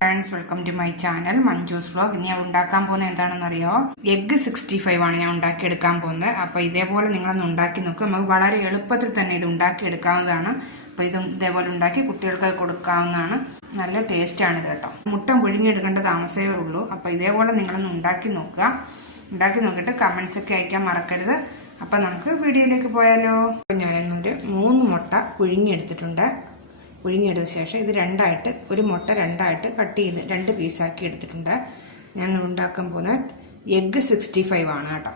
Friends, welcome to my channel Manju's vlog. ഇനി ഞാൻ ഉണ്ടാക്കാൻ പോകുന്നത് എന്താണെന്നറിയോ? എഗ് 65 ആണ് ഞാൻ ഉണ്ടാക്കിയെടുക്കാൻ പോകുന്നത്. അപ്പോൾ ഇതേപോലെ നിങ്ങളൊന്ന് ഉണ്ടാക്കി നോക്കുക. നമുക്ക് വളരെ എളുപ്പത്തിൽ തന്നെ ഇത് ഉണ്ടാക്കിയെടുക്കാവുന്നതാണ്. അപ്പോൾ ഇതേപോലെ ഉണ്ടാക്കി കുട്ടികൾക്ക് കൊടുക്കാവുന്നതാണ്. നല്ല ടേസ്റ്റാണിത് കേട്ടോ. മുട്ട പുഴുങ്ങിയെടുക്കേണ്ട താമസമേ ഉള്ളൂ. അപ്പോൾ ഇതേപോലെ നിങ്ങളൊന്ന് ഉണ്ടാക്കി നോക്കുക. ഉണ്ടാക്കി നോക്കിയിട്ട് കമൻസൊക്കെ അയക്കാൻ മറക്കരുത്. അപ്പോൾ നമുക്ക് വീഡിയോയിലേക്ക് പോയാലോ? അപ്പോൾ ഞാനൊരു 3 മുട്ട പുഴുങ്ങിയെടുത്തിട്ടുണ്ട്. പുഴുങ്ങിയെടുത്ത ശേഷം ഇത് ഒരു മുട്ട രണ്ടായിട്ട് കട്ട് ചെയ്ത് 2 പീസാക്കി എടുത്തിട്ടുണ്ട്. ഞാൻ ഉണ്ടാക്കാൻ പോകുന്നത് എഗ് 65 ആണ് കേട്ടോ.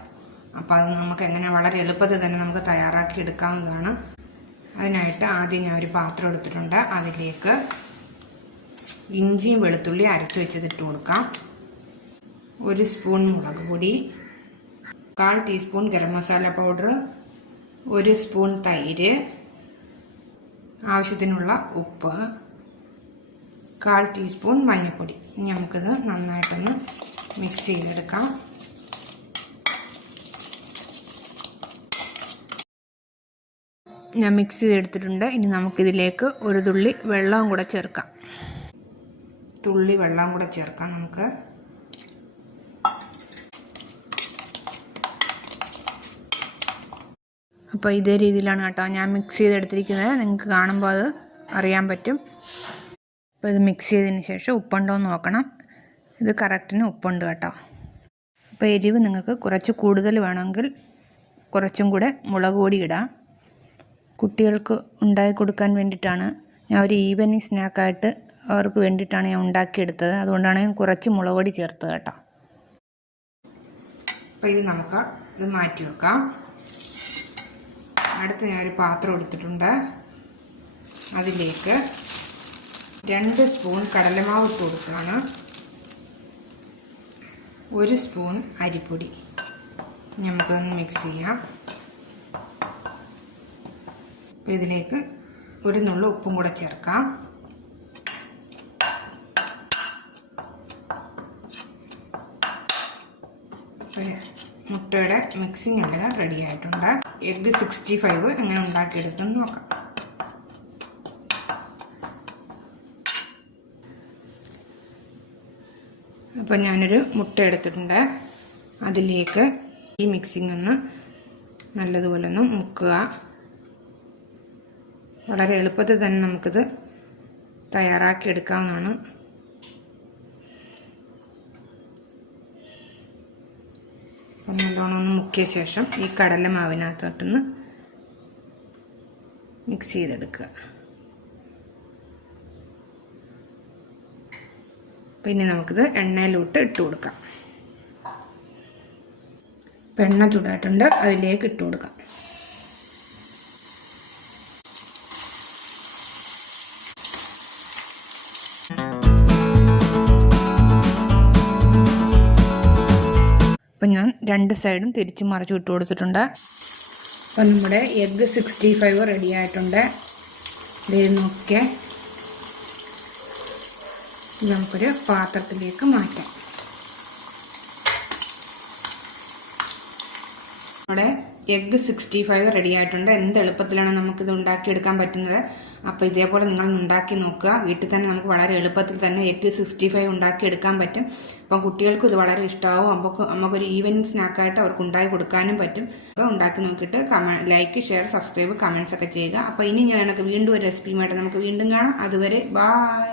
അപ്പോൾ അത് നമുക്ക് എങ്ങനെ വളരെ എളുപ്പത്തിൽ തന്നെ നമുക്ക് തയ്യാറാക്കി എടുക്കാവുന്നതാണ്. അതിനായിട്ട് ആദ്യം ഞാൻ ഒരു പാത്രം എടുത്തിട്ടുണ്ട്. അതിലേക്ക് ഇഞ്ചിയും വെളുത്തുള്ളി അരച്ച് വെച്ചതിട്ട് കൊടുക്കാം. 1 സ്പൂൺ മുളക് പൊടി, 1/4 teaspoon garam masala powder, 1 spoon തൈര്, ആവശ്യത്തിനുള്ള ഉപ്പ്, 1/4 ടീസ്പൂൺ മഞ്ഞൾപ്പൊടി. ഇനി നമുക്കിത് നന്നായിട്ടൊന്ന് മിക്സ് ചെയ്തെടുക്കാം. ഞാൻ മിക്സ് ചെയ്തെടുത്തിട്ടുണ്ട്. ഇനി നമുക്കിതിലേക്ക് ഒരു തുള്ളി വെള്ളവും കൂടെ ചേർക്കാം. നമുക്ക് അപ്പോൾ ഇതേ രീതിയിലാണ് കേട്ടോ ഞാൻ മിക്സ് ചെയ്തെടുത്തിരിക്കുന്നത്. നിങ്ങൾക്ക് കാണുമ്പോൾ അത് അറിയാൻ പറ്റും. അപ്പോൾ ഇത് മിക്സ് ചെയ്തതിന് ശേഷം ഉപ്പുണ്ടോ എന്ന് നോക്കണം. ഇത് കറക്റ്റിന് ഉപ്പുണ്ട് കേട്ടോ. അപ്പോൾ എരിവ് നിങ്ങൾക്ക് കുറച്ച് കൂടുതൽ വേണമെങ്കിൽ കുറച്ചും കൂടെ മുളക് പൊടി ഇടാം. കുട്ടികൾക്ക് ഉണ്ടാക്കി കൊടുക്കാൻ വേണ്ടിയിട്ടാണ് ഞാൻ ഒരു ഈവനിങ് സ്നാക്കായിട്ട് അവർക്ക് വേണ്ടിയിട്ടാണ് ഞാൻ ഉണ്ടാക്കിയെടുത്തത്. അതുകൊണ്ടാണ് ഞാൻ കുറച്ച് മുളക് പൊടി ചേർത്തത് കേട്ടോ. അപ്പോൾ ഇത് മാറ്റി വെക്കാം. അടുത്ത് ഞാനൊരു പാത്രം എടുത്തിട്ടുണ്ട്. അതിലേക്ക് 2 സ്പൂൺ കടലമാവ് ഇട്ട് കൊടുക്കുകയാണ്. 1 സ്പൂൺ അരിപ്പൊടി. നമുക്കൊന്ന് മിക്സ് ചെയ്യാം. അപ്പോൾ ഇതിലേക്ക് ഒരു നുള്ളു ഉപ്പും കൂടെ ചേർക്കാം. മുട്ടയുടെ മിക്സിംഗ് എല്ലാം റെഡി ആയിട്ടുണ്ട്. എഗ് 65 എങ്ങനെ ഉണ്ടാക്കിയെടുക്കുമെന്ന് നോക്കാം. അപ്പോൾ ഞാനൊരു മുട്ട എടുത്തിട്ടുണ്ട്. അതിലേക്ക് ഈ മിക്സിംഗ് ഒന്ന് നല്ലതുപോലെ ഒന്ന് മുക്കുക. വളരെ എളുപ്പത്തിൽ തന്നെ നമുക്കിത് തയ്യാറാക്കി എടുക്കാവുന്നതാണ്. അപ്പം നല്ലോണം ഒന്ന് മുക്കിയ ശേഷം ഈ കടലമാവിനകത്തോട്ടൊന്ന് മിക്സ് ചെയ്തെടുക്കുക. പിന്നെ നമുക്കിത് എണ്ണയിലോട്ട് ഇട്ട് കൊടുക്കാം. ഇപ്പം എണ്ണ ചൂടായിട്ടുണ്ട്. അതിലേക്ക് ഇട്ട് കൊടുക്കാം. അപ്പം ഞാൻ 2 സൈഡും തിരിച്ച് മറിച്ച് ഇട്ട് കൊടുത്തിട്ടുണ്ട്. അപ്പം നമ്മുടെ എഗ് 65 റെഡി ആയിട്ടുണ്ട്. ഇത് നോക്കിയേ, നമുക്കൊരു പാത്രത്തിലേക്ക് മാറ്റാം. നമ്മുടെ എഗ് 65 റെഡി ആയിട്ടുണ്ട്. എന്ത് എളുപ്പത്തിലാണ് നമുക്കിത് ഉണ്ടാക്കിയെടുക്കാൻ പറ്റുന്നത്. അപ്പോൾ ഇതേപോലെ നിങ്ങളൊന്ന് ഉണ്ടാക്കി നോക്കുക. വീട്ടിൽ തന്നെ നമുക്ക് വളരെ എളുപ്പത്തിൽ തന്നെ എഗ് 65 ഉണ്ടാക്കിയെടുക്കാൻ പറ്റും. അപ്പം കുട്ടികൾക്കും ഇത് വളരെ ഇഷ്ടമാവും. നമുക്കൊരു ഈവനിങ് സ്നാക്കായിട്ട് അവർക്ക് ഉണ്ടാക്കി കൊടുക്കാനും പറ്റും. അപ്പോൾ ഉണ്ടാക്കി നോക്കിയിട്ട് ലൈക്ക്, ഷെയർ, സബ്സ്ക്രൈബ്, കമൻസ് ഒക്കെ ചെയ്യുക. അപ്പോൾ ഇനി വീണ്ടും ഒരു റെസിപ്പിയുമായിട്ട് നമുക്ക് വീണ്ടും കാണാം. അതുവരെ ബായ്.